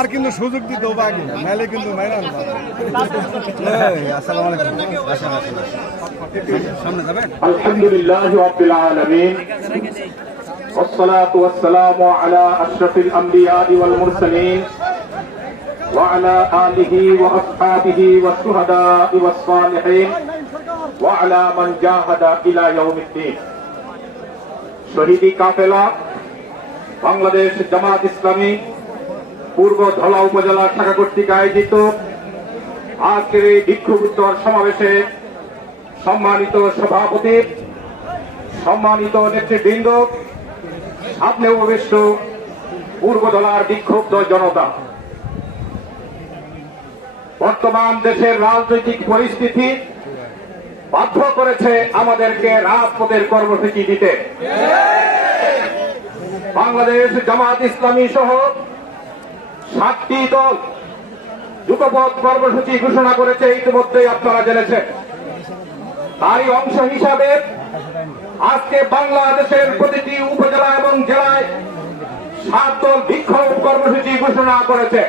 আমার কিন্তু সুযোগ দিতে হবে আগে, নাহলে কিন্তু মাইনা না। আসসালামু আলাইকুম। সামনে যাবেন। আলহামদুলিল্লাহি রাব্বিল আলামিন والصلاة والسلام على أشرف الأنبياء والمرسلين وعلى آله وأصحابه والشهداء والصالحين وعلى من جاهد إلى يوم الدين। শহীদি কাফেলা বাংলাদেশ জামাত ইসলামী পূর্ব ধলা উপজেলা শাখা কর্তৃক আয়োজিত আজকের এই বিক্ষোভ উত্তর সমাবেশে সম্মানিত সভাপতি, সম্মানিত নেতৃবৃন্দ, সামনে উপবিষ্ট পূর্বধলার বিক্ষুব্ধ জনতা, বর্তমান দেশের রাজনৈতিক পরিস্থিতি বাধ্য করেছে আমাদেরকে রাজপথের কর্মসূচি দিতে। বাংলাদেশ জামাত ইসলামী সহ 7টি দল যুগপথ কর্মসূচি ঘোষণা করেছে, ইতিমধ্যেই আপনারা জেনেছেন। তারই অংশ হিসাবে আজকে বাংলাদেশের প্রতিটি উপজেলা এবং জেলায় 7 দল বিক্ষোভ কর্মসূচি ঘোষণা করেছে।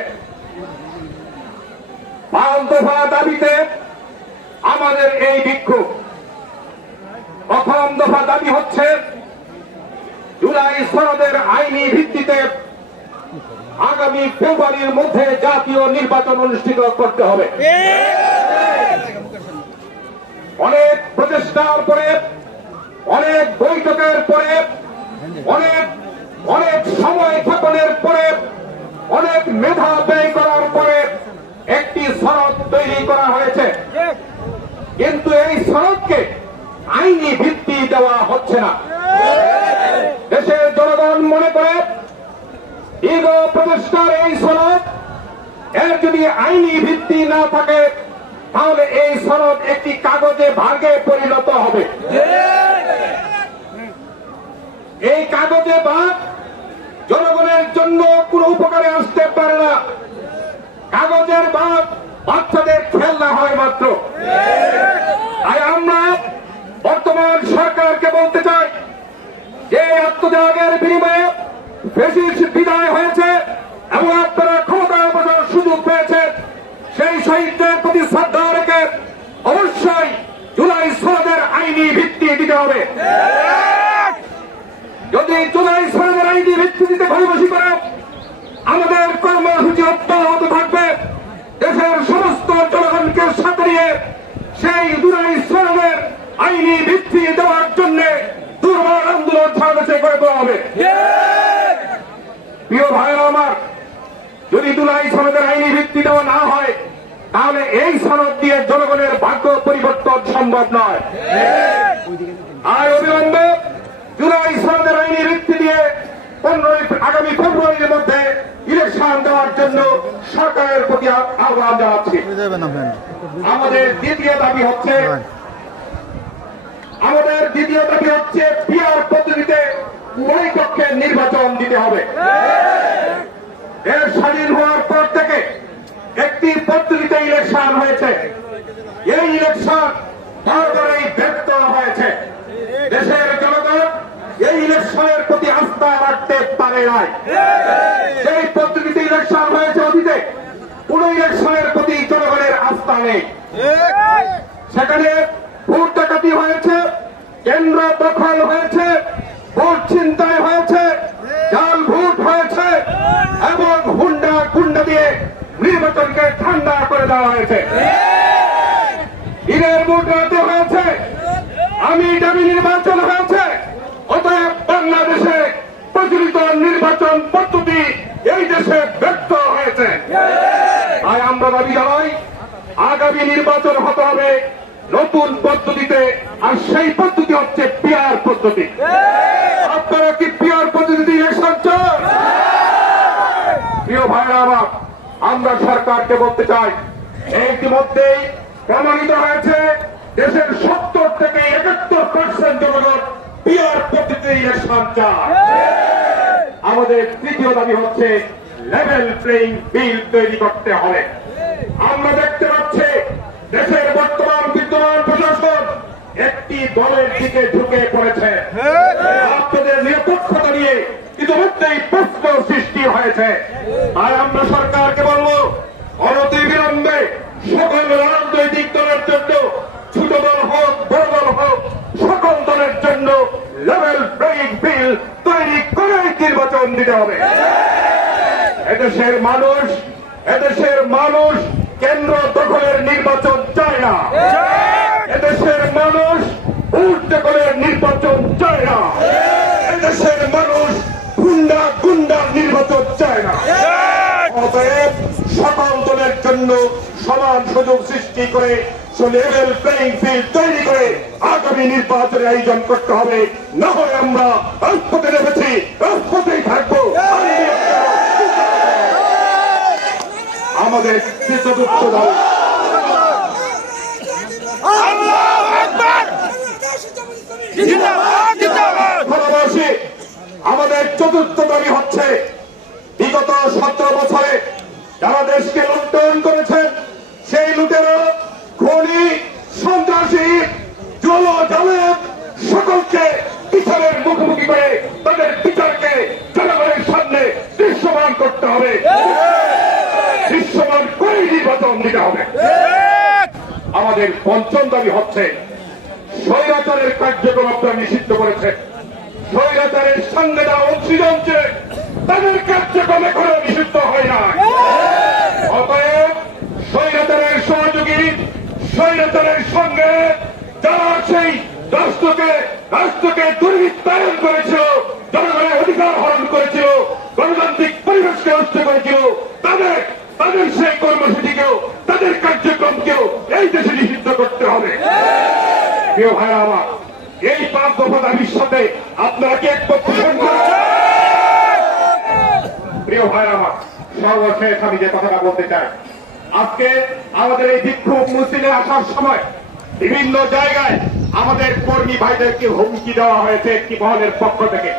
5 দফা দাবিতে আমাদের এই বিক্ষোভ। প্রথম দফা দাবি হচ্ছে জুলাই সনদের আইনি ভিত্তিতে আগামী ফেব্রুয়ারির মধ্যে জাতীয় নির্বাচন অনুষ্ঠিত করতে হবে। অনেক প্রচেষ্টার পরে, অনেক বৈঠকের পরে, অনেক সময় ক্ষেপণের পরে, অনেক মেধা ব্যয় করার পরে একটি সনদ তৈরি করা হয়েছে, কিন্তু এই সনদকে আইনি ভিত্তি দেওয়া হচ্ছে না। দেশের জনগণ মনে করে দীর্ঘ প্রচেষ্টার এই সনদ এর যদি আইনি ভিত্তি না থাকে তাহলে এই সনদ একটি কাগজে ভাগে পরিণত হবে। এই কাগজে ভাগ জনগণের জন্য কোনো উপকারে আসতে পারে না। কাগজের ভাগ বাচ্চাদের খেলনা হয় মাত্র। তাই আমরা বর্তমান সরকারকে বলতে চাই যে আত্মত্যাগের বিনিময়ে ফ্যাসিস্ট বিদায় হয়েছে এবং আপনারা ক্ষমতায় বসার সুযোগ পেয়েছেন, সেই শহীদদের প্রতি শ্রদ্ধা রেখে অবশ্যই জুলাই সনদের আইনি ভিত্তি দিতে হবে। যদি জুলাই সনদের আইনি ভিত্তি দিতে ঘনিবসী করে আমাদের কর্মসূচি অব্যাহত থাকবে। দেশের সমস্ত জনগণকে সাথে নিয়ে সেই জুলাই সনদের আইনি ভিত্তি দেওয়ার জন্য দুর্বার আন্দোলন সারাদেশে গড়ে তোলা হবে। প্রিয় ভাইরা আমার, যদি জুলাই সনদের আইনি ভিত্তি দেওয়া না হয় তাহলে এই সনদ দিয়ে জনগণের ভাগ্য পরিবর্তন সম্ভব নয়। আর অবিলম্বে জুলাই সনদের আইনি ভিত্তি দিয়ে আগামী ফেব্রুয়ারির মধ্যে ইলেকশন দেওয়ার জন্য সরকারের প্রতি আহ্বান জানাচ্ছি। আমাদের দ্বিতীয় দাবি হচ্ছে পিআর পদ্ধতিতে উভয় পক্ষে নির্বাচন দিতে হবে। দেশ স্বাধীন হওয়ার পর থেকে একটি পদ্ধতিতে ইলেকশন হয়েছে, এই ইলেকশন বারবারই ব্যর্থ হয়েছে। দেশের জনগণ এই ইলেকশনের প্রতি আস্থা রাখতে পারে নাই। সেই পদ্ধতিতে ইলেকশন হয়েছে অতীতে, কোন ইলেকশনের প্রতি জনগণের আস্থা নেই। সেখানে ভোট ডাকাতি হয়েছে, কেন্দ্র দখল হয়েছে, ভোট ছিনতাই হয়েছে, জাল ভোট হয়েছে এবং গুন্ডা দিয়ে নির্বাচনকে ঠান্ডা করে দেওয়া হয়েছে। দিনের ভোট রাতে হয়েছে, আমি দাবি নির্বাচন হয়েছে। অতএব বাংলাদেশে প্রচলিত নির্বাচন পদ্ধতি এই দেশে ব্যর্থ হয়েছে। তাই আমরা দাবি জানাই আগামী নির্বাচন হতে হবে নতুন পদ্ধতিতে, আর সেই পদ্ধতি হচ্ছে পিআর পদ্ধতি। আপনারা কি পিআর পদ্ধতিতে ইলেকশন চান? প্রিয় ভাইরা আমার, আমরা সরকারকে বলতে চাই ইতিমধ্যেই প্রমাণিত হয়েছে দেশের 70 থেকে 71% জনগণ পিআর পদ্ধতিতে ইলেকশন চায়। আমাদের তৃতীয় দাবি হচ্ছে লেভেল প্লেইং ফিল্ড তৈরি করতে হবে। আমরা দেখতে পাচ্ছি দেশের বর্তমান বিদ্যমান প্রশাসন একটি দলের দিকে ঝুঁকে পড়েছে। আপনাদের নিরপেক্ষতা নিয়ে ইতিমধ্যেই প্রশ্ন সৃষ্টি হয়েছে। তাই আমরা সরকারকে বলবো অনতি বিলম্বে সকল রাজনৈতিক দলের জন্য, ছোট দল হোক বড় দল হোক, সকল দলের জন্য লেভেল প্লেইং ফিল্ড তৈরি করে নির্বাচন দিতে হবে। এদেশের মানুষ কেন্দ্র দখলের নির্বাচন চায় না। এদেশের মানুষ ভোট দখলের নির্বাচন চায় না। এদেশের মানুষ গুন্ডার নির্বাচন চায় না। অতএব সকল দলের জন্য সমান সুযোগ সৃষ্টি করে লেভেল প্লেইং ফিল্ড তৈরি করে আগামী নির্বাচনের আয়োজন করতে হবে। না হয় আমরা রাজপথে নেমেছি, রাজপথেই থাকবো। আমাদের চতুর্থ দল ভারতবর্ষে আমাদের চতুর্থ দাবি হচ্ছে বিগত 17 বছরে যারা দেশকে লুণ্ঠন করেছেন সেই লুটেরা, খনি, সন্ত্রাসী, জালেম সকলকে বিচারের মুখোমুখি করে তাদের বিচারকে জনগণের সামনে দৃশ্যমান করতে হবে। দৃশ্যমান করে নির্বাচন দিতে হবে। আমাদের পঞ্চম দাবি হচ্ছে স্বৈরাচারের কার্যক্রম আপনারা নিষিদ্ধ করেছেন। স্বৈরাচারের সঙ্গে যারা অংশীদার তাদের কার্যক্রম এখনো নিষিদ্ধ হয় না। অতএব স্বৈরাচারের সহযোগী, স্বৈরাচারের সঙ্গে যারা সেই রাষ্ট্রকে দুর্বৃত্তায়ন করেছিল, জনগণের অধিকার হরণ করেছিল, গণতান্ত্রিক পরিবেশকে নষ্ট করেছিল, তাদের সেই কর্মসূচিকেও, তাদের কার্যক্রমকেও এই দেশে নিষিদ্ধ করতে হবে। প্রিয় ভাইরা আমার, এই 5 দফা দাবির সাথে আপনারা কি একমত পোষণ করেছেন? প্রিয় ভাইরা আমার, সর্বশেষ আমি যে কথাটা বলতে চাই, আজকে আমাদের এই বিক্ষোভ মিছিলে আসার সময় বিভিন্ন জায়গায় আমাদের কর্মী ভাইদেরকে হুমকি দেওয়া হয়েছে একটি মহলের পক্ষ থেকে।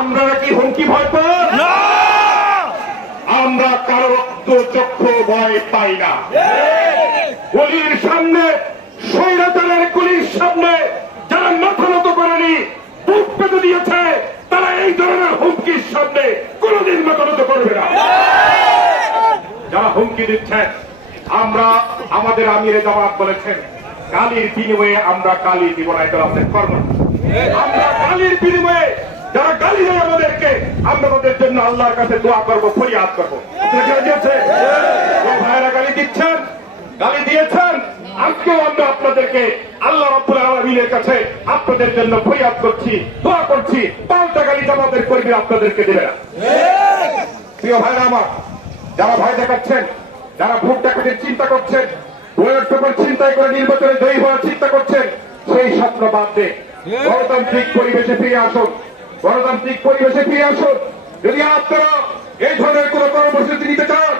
আমরা কি হুমকি ভয় পাই? আমরা কারো রক্ত চক্ষু ভয় পাই না। গুলির সামনে, স্বৈরাচারের গুলির সামনে যারা মাথা নত করেনি, বুক পেতে দিয়েছে, তারা এই ধরনের হুমকির সামনে কোনদিন মাথা নত করবে না। যারা হুমকি দিচ্ছেন, আমরা আমাদের আমিরে জামাত বলেছেন গালির বিনিময়ে আমরা গালি দিব না, এটা আমাদের কর্ম। আমরা গালির বিনিময়ে যারা গালি দেয় আমাদেরকে, আমরা তাদের জন্য আল্লাহর কাছে দোয়া করবো, ফরিয়াদ করবো। ভাইয়েরা গালি দিচ্ছেন, গালি দিয়েছেন, আজকেও আমরা আপনাদেরকে আল্লাহ রাব্বুল আলামিনের কাছে আপনাদের জন্য ফরিয়াদ করছি, দোয়া করছি, পাল্টা গালি জামাতের কর্মীরা আপনাদেরকে দেবে না। প্রিয় ভাইরা আমার, যারা ভয় দেখাচ্ছেন, যারা ভোট ডাকাতির চিন্তা করছেন, ভোটের পেপার ছিনতাই করে নির্বাচনে জয়ী হওয়ার চিন্তা করছেন, সেই স্বপ্ন বাদ দিয়ে গণতান্ত্রিক পরিবেশে ফিরে আসুন। গণতান্ত্রিক পরিবেশে ফিরে আসুন। যদি আপনারা এই ধরনের কোন কর্মসূচি নিতে চান,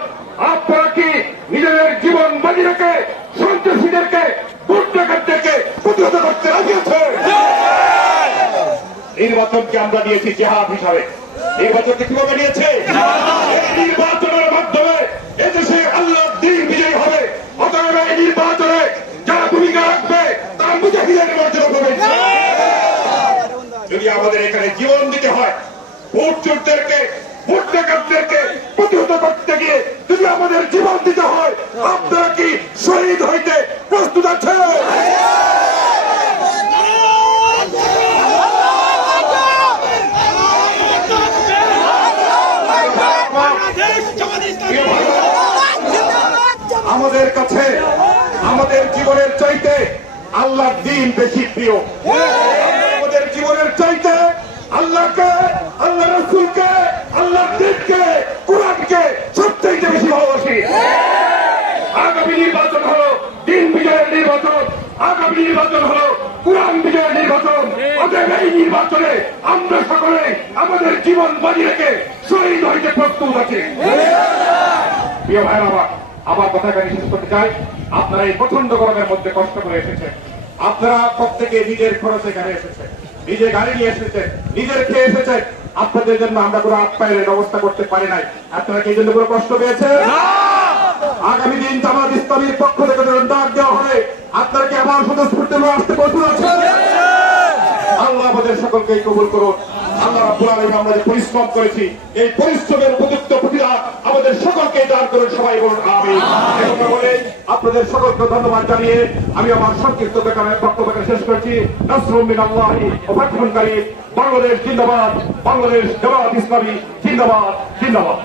আপনারা কি নিজেদের জীবন বাজি রেখে সন্ত্রাসীদেরকে, ভোট ডাকাতদেরকে প্রতিহত করতে রাজি আছেন? নির্বাচনকে আমরা নিয়েছি জিহাদ হিসাবে। নির্বাচনকে কিভাবে নিয়েছে? এই নির্বাচনের মাধ্যমে এদেশে আল্লাহর দ্বীন বিজয়ী হবে। অতএব এই নির্বাচনে যারা ভূমিকা রাখবে তারা মুজাহিদের নির্বাচন হবে। যদি আমাদের এখানে জীবন দিতে হয়, ভোট চোরদেরকে, ভোট ডাকাতদেরকে প্রতিহত করতে গিয়ে যদি আমাদের জীবন দিতে হয়, আপনারা কি শহীদ হইতে প্রস্তুত আছেন? আমাদের কাছে আমাদের জীবনের চাইতে আল্লাহর দ্বীন বেশি প্রিয়। আমাদের জীবনের চাইতে আল্লাহকে, আল্লাহ রাসূলকে, আল্লাহর দ্বীনকে, কোরআনকে সবচেয়ে বেশি ভালোবাসি। আগামী নির্বাচন হলো দ্বীন বিজয়ের নির্বাচন, আগামী নির্বাচন হলো কোরআন বিজয়ের নির্বাচন। অতএব এই নির্বাচনে আমরা সকলে আমাদের জীবন বাজি রেখে শহীদ হইতে প্রস্তুত আছি। প্রিয় ভাইরা আমার কথা এখানে শেষ করতে চাই। আপনারা এই প্রচন্ড গরমের মধ্যে কষ্ট করে এসেছেন, আপনারা প্রত্যেকে নিজের খরচে এখানে এসেছেন, নিজে গাড়ি নিয়ে এসেছেন, নিজের খেয়ে এসেছেন। আপনাদের জন্য আমরা কোনো আপ্যায়নের ব্যবস্থা করতে পারি নাই। আপনারা কি এই জন্য কোনো কষ্ট পেয়েছেন? আগামী দিন জামাত ইসলামীর পক্ষ থেকে ডাক দেওয়া হবে, আপনারা কি আমার স্বতঃস্ফূর্ত আসতে প্রস্তুত আছেন? আল্লাহ আমাদের সকলকে কবুল করুন। আল্লাহ রাব্বুল আলামিন আমরা যে পরিশ্রম করেছি এই পরিশ্রমের উপযুক্ত প্রতিদান আমাদের সকলকে দান করুন, সবাই বলুন আমিন। এই কথা বলে আপনাদের সকলকে ধন্যবাদ জানিয়ে আমি আমার সংক্ষিপ্ত বক্তব্য শেষ করছি। নাসরুম মিনাল্লাহি ওয়া ফাতহুন কারীম। বাংলাদেশ জিন্দাবাদ, বাংলাদেশ জামাত ইসলামী জিন্দাবাদ, জিন্দাবাদ।